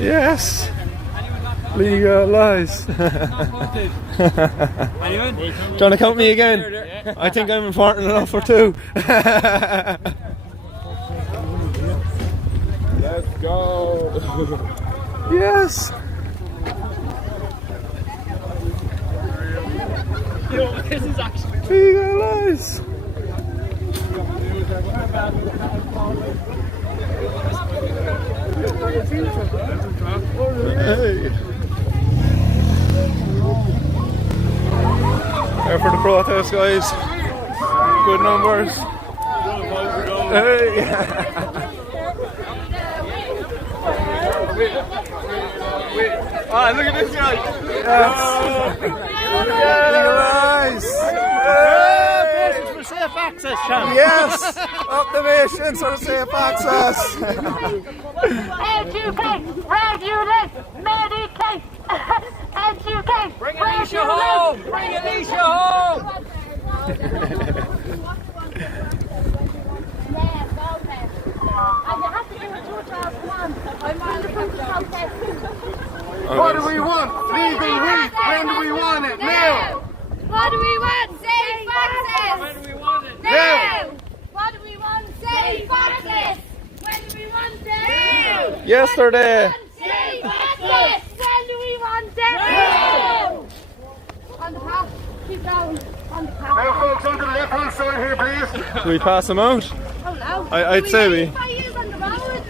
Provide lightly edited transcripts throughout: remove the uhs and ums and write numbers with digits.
Yes. Legalize. Anyone? Do you want to count me again? I think I'm important enough for two. Let's go. Yes. This is actually Legalize. Hey. There for the protest, guys. Good numbers. Hey. Ah, look at this guy. Yes. Legalize. for safe access, chants. Yes. Up the missions for safe access. Educate, regulate, medicate, educate. Bring Alicia home! Bring Alicia home! And you have to do it 2001. I'm on the front protest. What do we want? Legal weed. When do we want it? Now. What do we want? Safe access. When do we want it? Now. What do we want? Safe access. When do we want it? Now. Yesterday. Safe access. When do we want it? Now. On the path. Keep going. On the path. Now, folks, onto the left-hand side here, please. Do we pass them out? Oh no. I'd say we. Why are you on the road?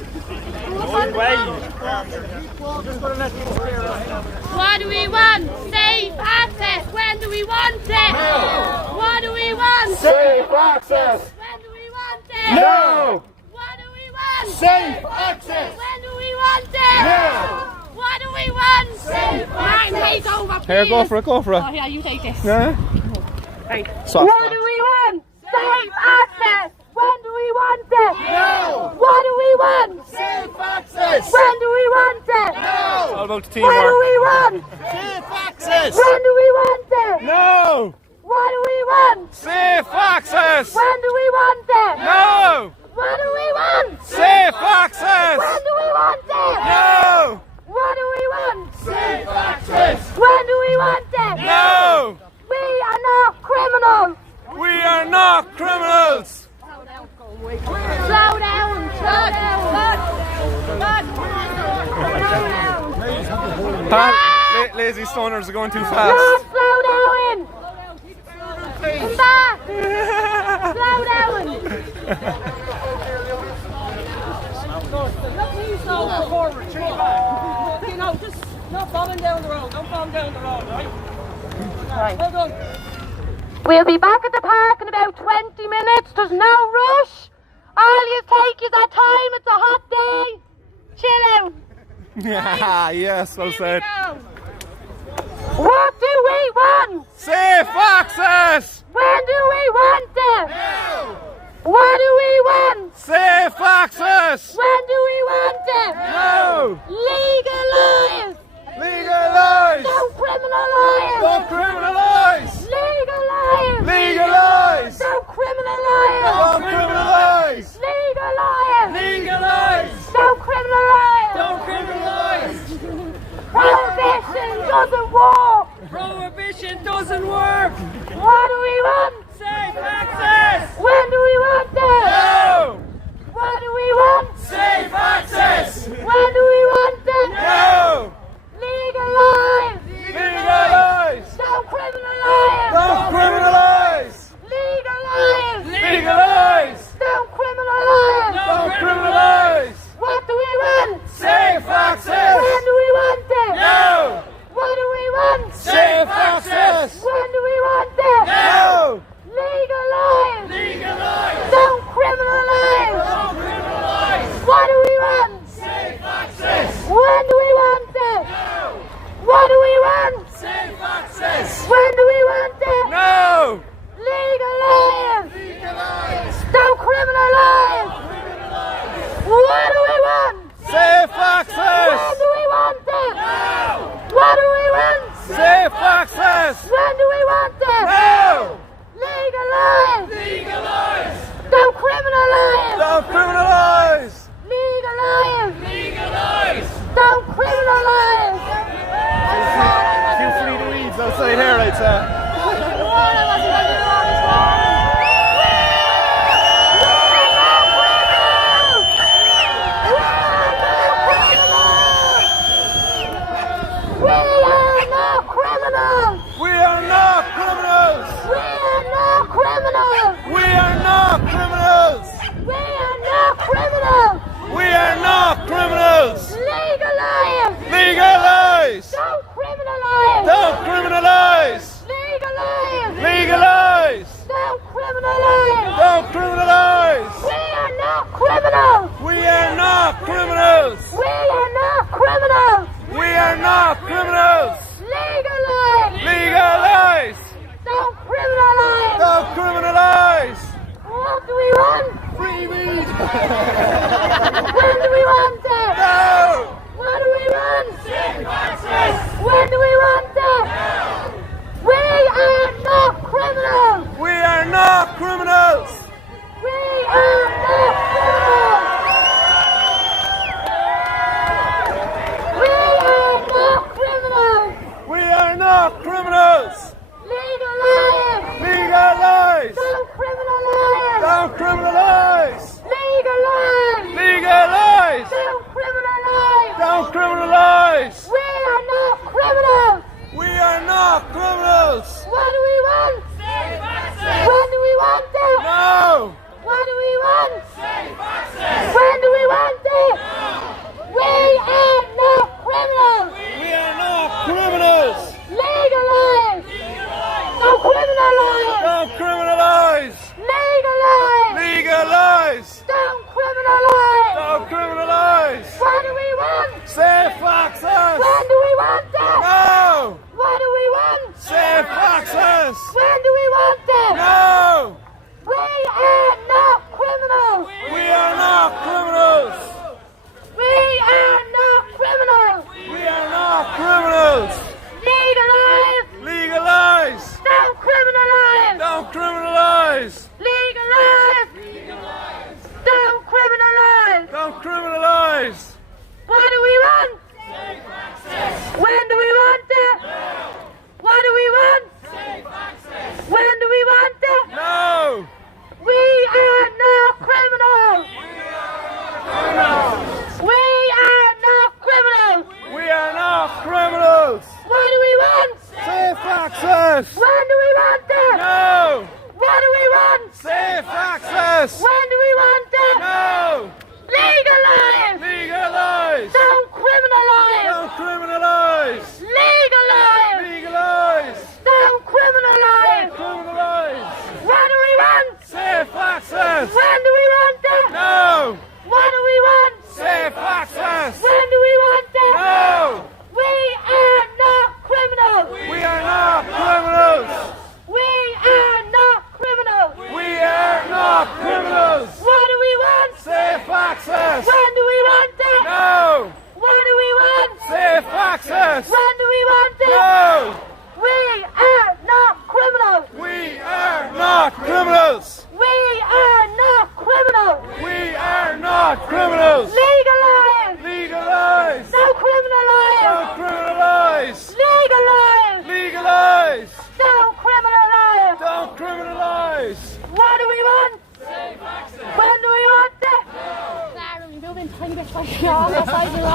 What do we want? Safe access. When do we want it? No. What do we want? Safe access. When do we want it? No. What do we want? Safe access. When do we want it? No. What do we want? Safe Martin, take over, please. Here, go for it, go for it. Oh, yeah, you take this. Yeah? Right. Swap. What do we want? Safe access. When do we want it? No. What do we want? Safe access. When do we want it? It's all about the What do teamwork. we want? Safe access. When do we want it? No! What do we want? Safe access! When do we want it? No! What do we want? Safe access! When do we want it? No! What do we want? Safe access. When do we want it? No! We are not criminals. We are not criminals! Slow down. Slow down. Lazy stoners are going too No, fast. slow down. Come back. Slow down. Let me slow forward. You know, just not bombing down the road. Don't bomb down the road, right? Well done. We'll be back at the park in about 20 minutes. There's no rush. All you take is our time. It's a hot day. Chill out. Yes, well said. What do we want? Safe access! When do we want it? No. What do we want? Safe access! When do we want it? No! Legalize. Legalize! Don't criminalize. Don't criminalize! Legalize. Legalize! Don't criminalize. Don't criminalize! Legalize. Legalize! Don't criminalize. Don't criminalise. Prohibition doesn't work. Prohibition doesn't work. What do we want? Safe access. When do we want it? No! What do we want? Safe access! When do we want it? No! Legalize. Legalize! Don't criminalize. Don't criminalize! Legalize. Legalize! Don't criminalize. Don't criminalize! What do we want? Safe access! When do we want it? No! What do we want? Safe access! When do we want it?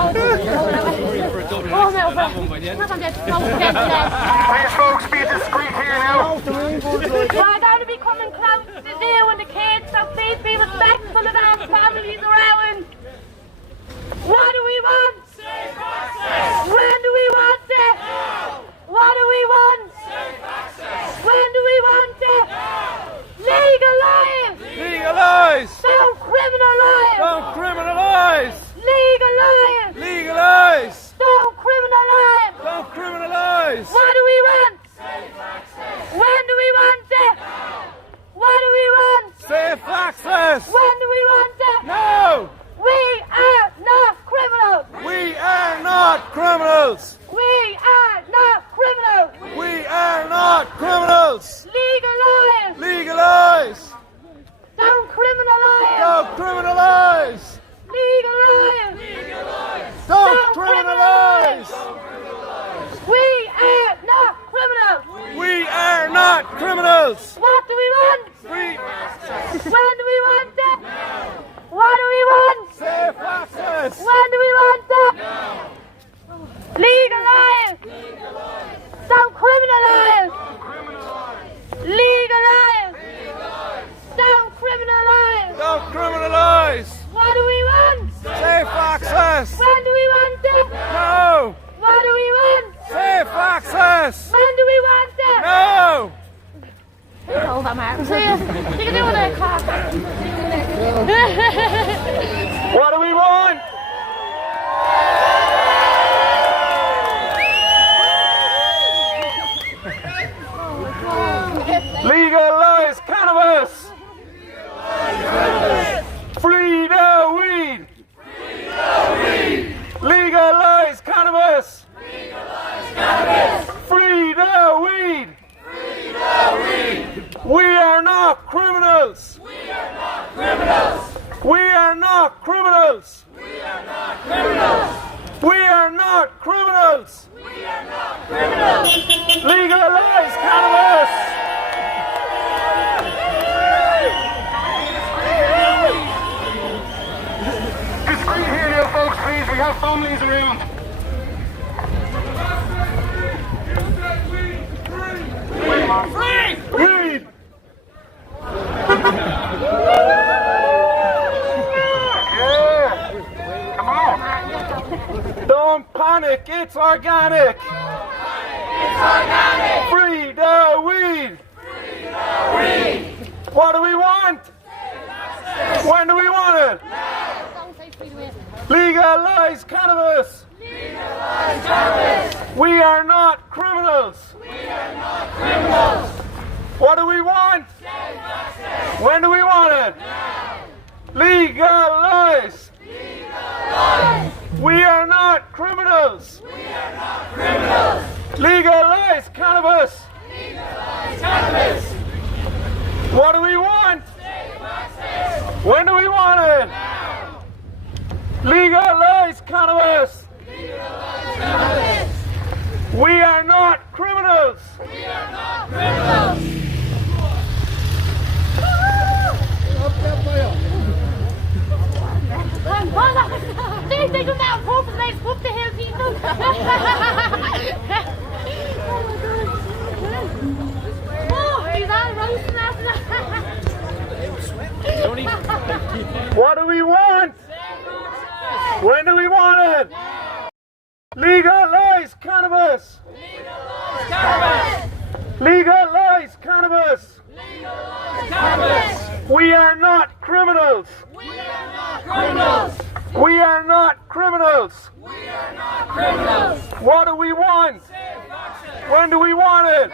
Please, folks, be discreet here now. We're going to be coming close to you and the kids, so please be respectful of our families around. What do we want? Safe access. When do we want it? Now. What do we want? Safe access. When do we want it? Now. Legalize. Legalize. Don't criminalize. Don't criminalize. Legalize. Legalize. Don't criminalize. Don't criminalize. What do we want? Safe access. When do we want it? Now. What do we want? Safe access. When do we want it? No. We are not criminals. We are not criminals. We are not criminals. We are not criminals. Legalize. Legalize. Don't criminalize. Don't criminalize. Legalize. Don't criminalize. We are not criminals. We are not criminals. What do we want? Free When do we want it? Now. What do we want? safe access. When do we want it? Now. Legalize. Don't criminalize. Legalize. Don't criminalize. Don't criminalize. What do we want? Safe access. When do we want it? No. What do we want? Safe access. When do we want it? No. Hold on, man. See you. You can do it in a car. What do we want? Legalize cannabis. Free the weed. Legalize cannabis. Free the weed. We are not criminals. We are not criminals. We are not criminals. We are not criminals. We are not criminals. We are not criminals. Legalize cannabis. Discreet here now, folks, please. We have families around. Weed. Yeah. Come on. Don't panic. It's organic. It's organic. Free the weed. Free the weed. What do we want? When do we want it? Legalize cannabis. Legalize cannabis. We are not criminals. We are not criminals. What do we want? When do we want it? Now. Legalize. Legalize. We are not criminals. We are not criminals. Legalize cannabis. Legalize cannabis. What do we want? When do we want it? Now. Legalize cannabis. Legalize cannabis. We are not criminals. We are not criminals. They do that on purpose, they swoop the hill people. Oh, he's all roasting us. What do we want? When do we want it? Legalize cannabis. Legalize cannabis. Legalize cannabis. Legalize cannabis. We are not criminals. We are not criminals. We are not criminals. We are not criminals. What do we want? When do we want it?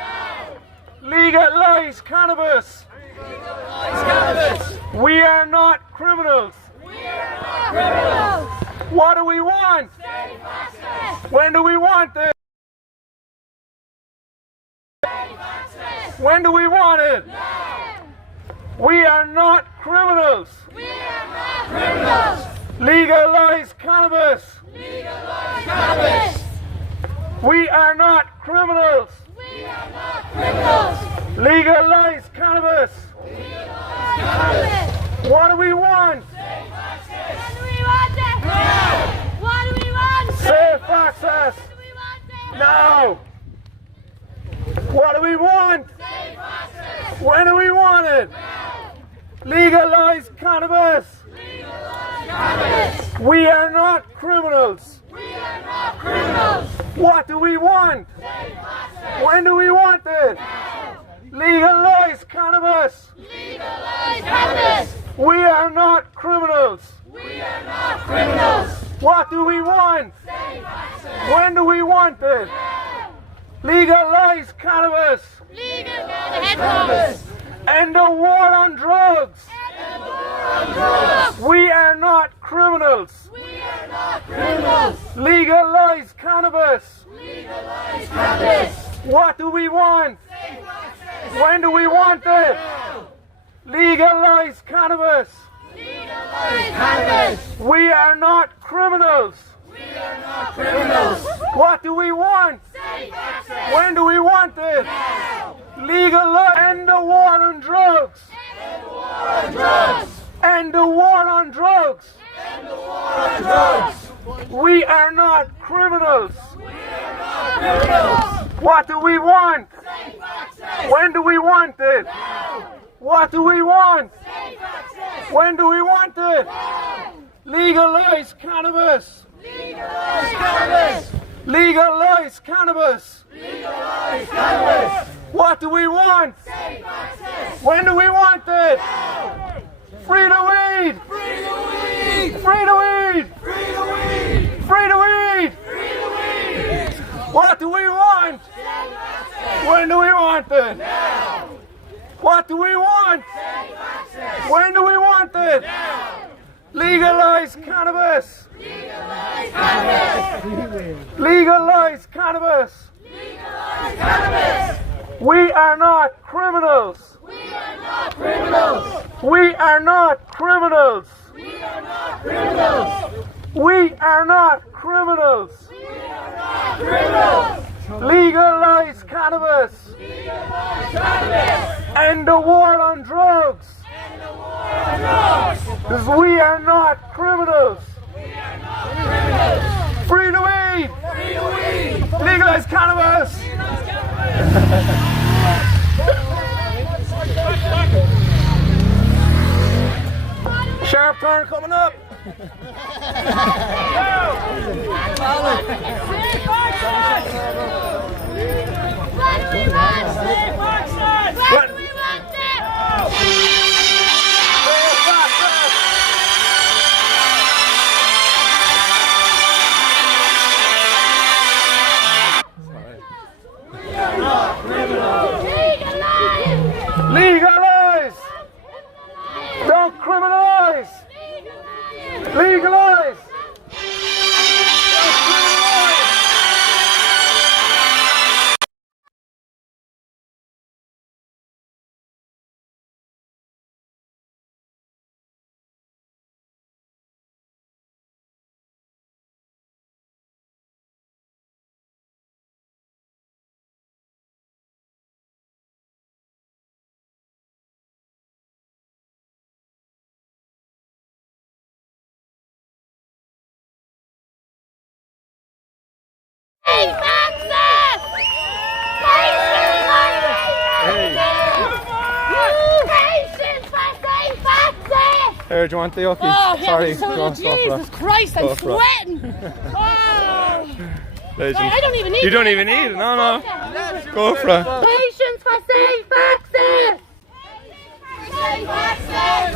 Legalize cannabis. Legalize cannabis. We are not criminals. We are not criminals. What do we want? When do we want it? When do we want it? We are not criminals. We are not criminals. Legalize cannabis. Legalize cannabis. We are not criminals. We are not criminals. Legalize cannabis. Legalize cannabis. What do we want? When do we want it? What do we want? access. Now. What do we want? When do we want it? Legalize cannabis. We are not criminals. What do we want? When do we want it? Legalize cannabis. We are not criminals. What do we want? When do we want it? Legalize cannabis. End the war on drugs. We are not criminals. Legalize cannabis. What do we want? When do we want it? Legalize cannabis. We are not criminals. What do we want? When do we want it? Legalize. End the war on drugs. End the war on drugs. We are not criminals. What do we want? When do we want it? What do we want? When do we want it? Legalize cannabis. Legalize cannabis. What do we want? When do we want it? Free the weed. Free the weed. Free the weed. Free the weed. Free the weed. What do we want? When do we want it? What do we want? When do we want it? Legalize cannabis. Legalize cannabis. We are not criminals. We are not criminals. We are not criminals. Legalize cannabis. End the war on drugs. Because we are not criminals. Free the weed. Legalize cannabis. Sheriff turn coming up. Legalize! Don't criminalize! Legalize! Here, do you want the yucky? Oh, sorry, Jesus Christ, I'm sweating. I don't even need it. You don't even need it, no. Go for it. Patience for safe access!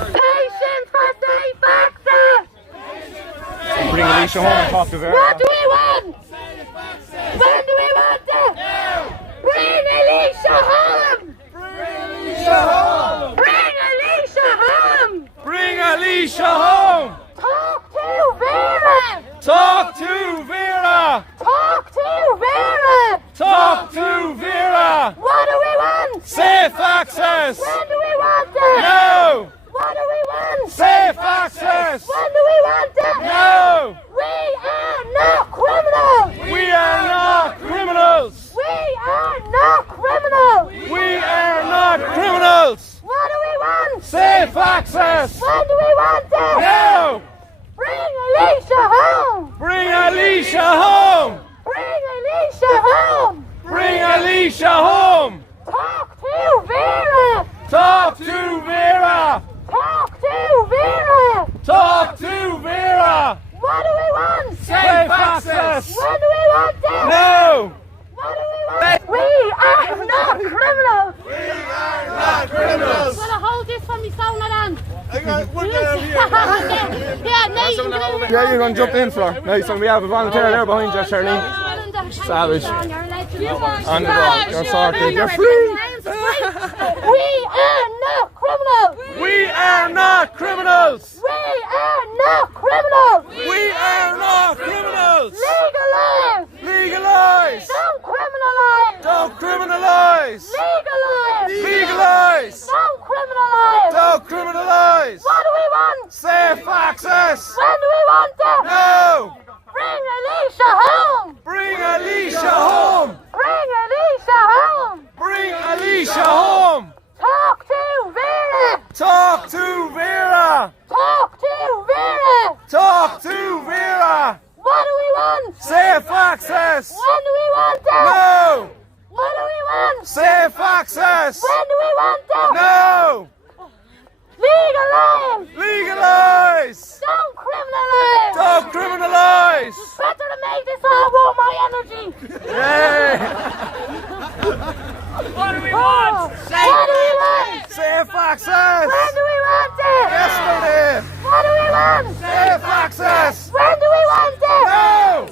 Patience for safe access! Bring Alicia home and talk to Vera. What do we want? When do we want it? Bring Alicia home! Bring Alicia home! Bring Alicia home! Talk to Vera! Talk to Vera! Talk to Vera! Talk to Vera! What do we want? Safe access! When do we want it? No! What do we want? Safe access! When do we want it? No! We are not criminals! We are not criminals! We are not criminals! We are not criminals! What do we want? Safe access! When do we want it? No! Bring Alicia home! Bring Alicia home! home! Bring Alicia home! Talk to Vera! Talk to Vera! Talk to Vera! Talk to Vera! What do we want? Safe access! When do we want it? No! What do we want? We are not criminals! We are not criminals. Gonna hold this for me, so not on. We're down here. Yeah, no, you can do it. Yeah, you're going to jump in for her. Nice, and we have a volunteer there behind you, Charlene. Savage. On the ball. You're sorted. You're free. We are not criminals! We are not criminals! We are not criminals! We are not criminals! Legalize! Legalize! Don't criminalize! Don't criminalize! Legalize! Legalize! Don't criminalize! Don't criminalize! What do we want? Safe access! When do we want it? No! Bring Alicia home! Bring Alicia home! Bring Alicia home! Bring Alicia home! Talk to Vera! Talk to Vera! Talk to Vera! Talk to Vera! What do we want? Safe access! When do we want it? No! What do we want? Safe access! When do we want it? No! Legalize! Legalize! Don't criminalize! Don't criminalize! Better to make this all worth my energy! Yay! What do we want? What do we want? Safe access! When do we want it? Yesterday! What do we want? Safe access! When do we want it? No!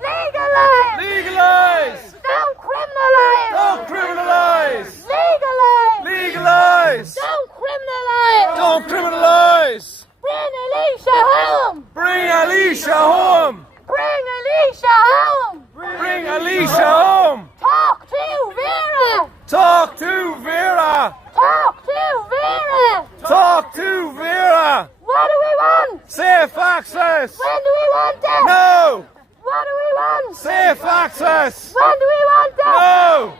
Legalize! Legalize! Don't criminalize! Don't criminalize! Legalize! Legalize! Don't criminalize! Don't criminalize! Bring Alicia home! Bring Alicia home! Bring Alicia home! Bring Alicia home! Talk to Vera! Talk to Vera! Talk to Vera! Talk to Vera! What do we want? Safe access! When do we want it? No! What do we want? Safe access! When do we want it? No!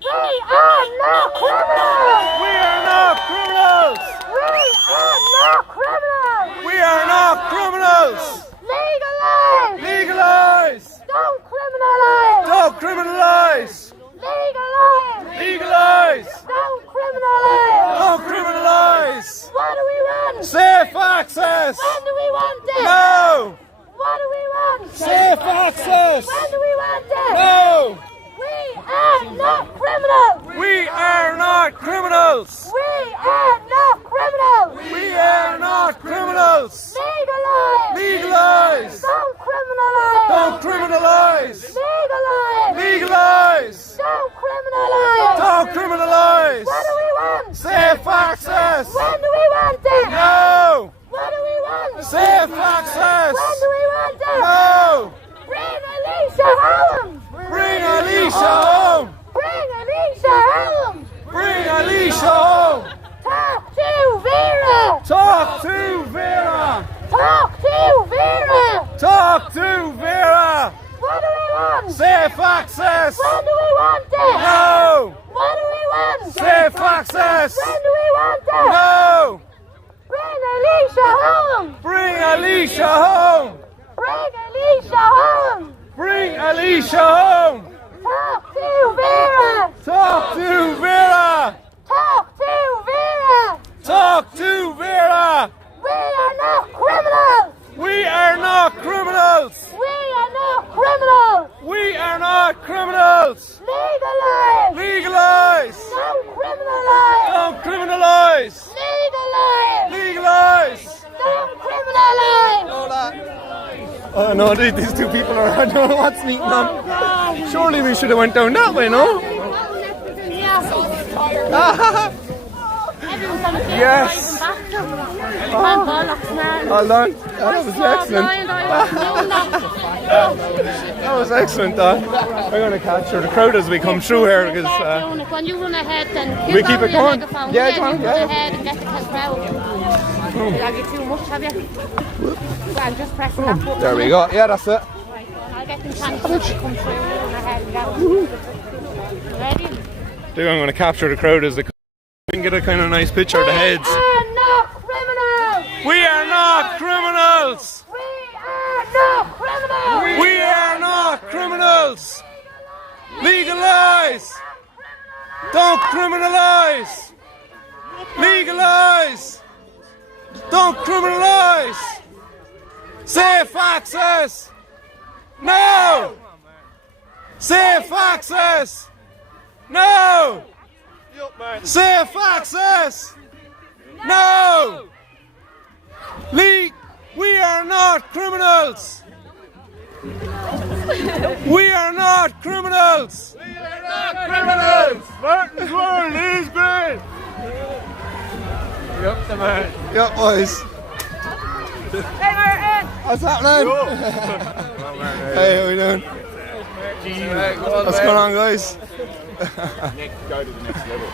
We are not criminals! We are not criminals! We are not criminals! We are not criminals! Legalize! Legalize! Don't criminalize! Don't criminalize! Legalize! Legalize! Don't criminalize! Don't criminalize! What do we want? Safe access! When do we want it? No! What do we want? Safe access! When do we want it? No! We are not criminals! We are not criminals! We are not criminals! We are not criminals! Legalize! Legalize! Don't criminalize! Don't criminalize! Legalize! Legalize! Don't criminalize! Don't criminalize! What do we want? Safe access! When do we want it? No! What do we want? Safe access! When do we want it? No! Bring Alicia home! Bring Alicia home! Bring Alicia home! Bring Alicia home! Talk to Vera! Talk to Vera! Talk to Vera! Talk to Vera! What do we want? Safe access! When do we want it? No! What do we want? Safe access! When do we want it? No! Bring Alicia home! Bring Alicia home! Bring Alicia home! Bring Alicia home! Talk to Vera! Talk to Vera! Talk to Vera! Talk to Vera! We are not criminals! We are not criminals! We are not criminals! We are not criminals! Legalize! Legalize! Don't criminalize! Don't criminalize! Legalize! Legalize! Don't criminalize! Oh no, these two people are, I don't know what's sneaking on. Surely we should have went down that way, no? Yes. Well done. That was excellent. That was excellent. I'm going to capture the crowd as we come through here because when you run ahead, then we keep it going. Yeah, come on. run ahead and get the crowd. Have you too much? Have you? I'm just pressing that button. There we go. Yeah, that's it. I'll get them chants to come through. Run ahead and go. Ready? I'm going to capture the crowd as they come. We can get a kind of nice picture of the heads. We are not criminals! We are not criminals! We are not criminals! We are not criminals! Legalize! Don't criminalize! Legalize! Don't criminalize! Safe access! No! Safe access! No! Safe access! No! We are not criminals! We are not criminals! We are not criminals! Martin's world is great! Yep, the man. Yep, boys. Hey, Martin! What's happening? Hey, how we doing? What's going on, guys? Go to the next level.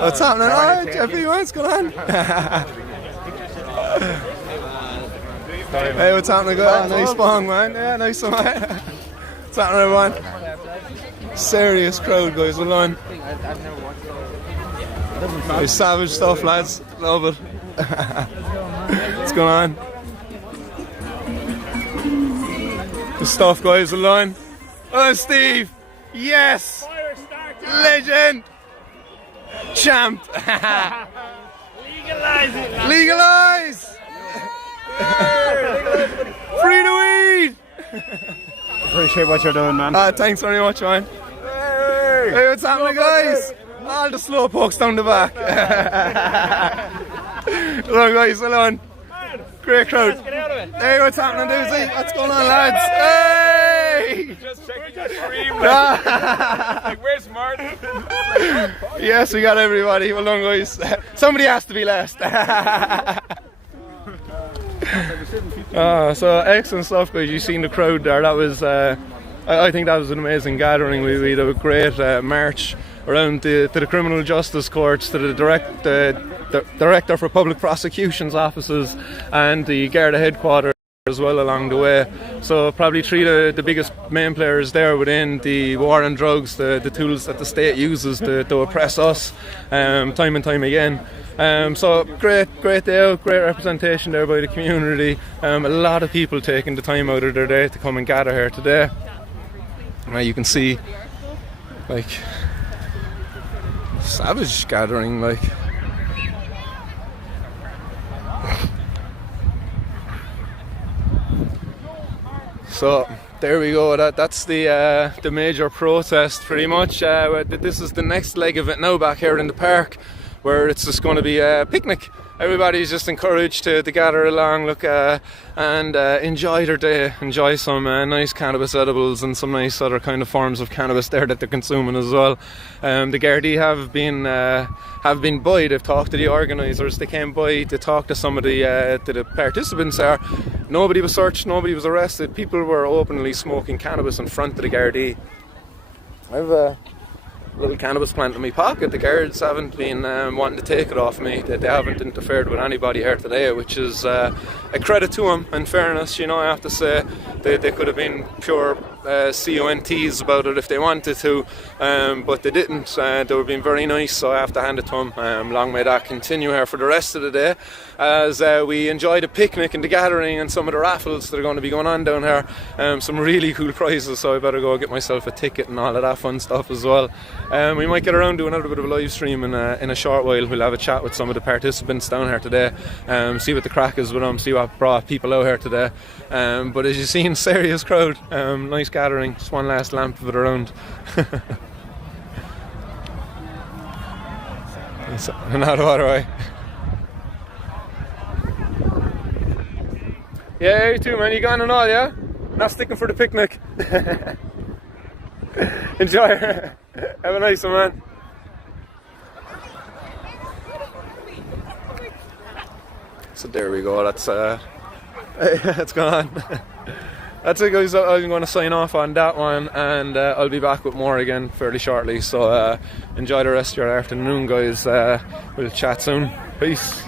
What's happening? Alright, Jeffy, what's going on? Hey, what's happening, guys? Nice bong, man. Yeah, nice one, man. What's happening, everyone? Serious crowd, guys. Well done. Nice savage stuff, lads. Love it. What's going on? Good stuff, guys. Well done. Oh, Steve. Yes. Legend. Champ. Legalize it! Legalize. Free the weed. Appreciate what you're doing, man. Thanks very much, man. Hey, what's happening, guys? All the slow pokes down the back. Hello, guys. Hello on. Great crowd. Hey, what's happening, Doozy? What's going on, lads? Hey! Just checking your stream. Like, where's Martin? Yes, we got everybody. Well done, guys. Somebody has to be last. So excellent stuff, guys. You've seen the crowd there. That was, I think that was an amazing gathering. We had a great march around to the criminal justice courts, to the director for public prosecutions offices, and the Garda headquarters as well along the way. So probably three of the biggest main players there within the war on drugs, the tools that the state uses to oppress us time and time again. So great day out, great representation there by the community. A lot of people taking the time out of their day to come and gather here today. You can see, like, savage gathering, like. So there we go. That's the major protest, pretty much. This is the next leg of it now, back here in the park, where it's just going to be a picnic. Everybody's just encouraged to gather along, look, and enjoy their day, enjoy some nice cannabis edibles and some nice other kind of forms of cannabis there that they're consuming as well. The Gardaí have been by. They've talked to the organisers. They came by to talk to some of the participants there. Nobody was searched, nobody was arrested. People were openly smoking cannabis in front of the Gardaí. I have a little cannabis plant in my pocket. The guards haven't been wanting to take it off me. They haven't interfered with anybody here today, which is a credit to them. In fairness, you know, I have to say they could have been pure CONTs about it if they wanted to, but they didn't. They were being very nice, so I have to hand it to them. Long may that continue here for the rest of the day, as we enjoy the picnic and the gathering and some of the raffles that are going to be going on down here. Some really cool prizes, so I better go get myself a ticket and all of that fun stuff as well. We might get around to another bit of a live stream in a short while. We'll have a chat with some of the participants down here today, see what the crack is with them, see what brought people out here today. But as you've seen, serious crowd, nice gathering, just one last lamp of it around. Not what do I? Yeah, you too, man. You gone and all, yeah? Not sticking for the picnic. Enjoy. Have a nice one, man. So there we go. That's it's gone. That's it, guys. I'm going to sign off on that one, and I'll be back with more again fairly shortly. So enjoy the rest of your afternoon, guys. We'll chat soon. Peace.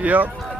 Yep.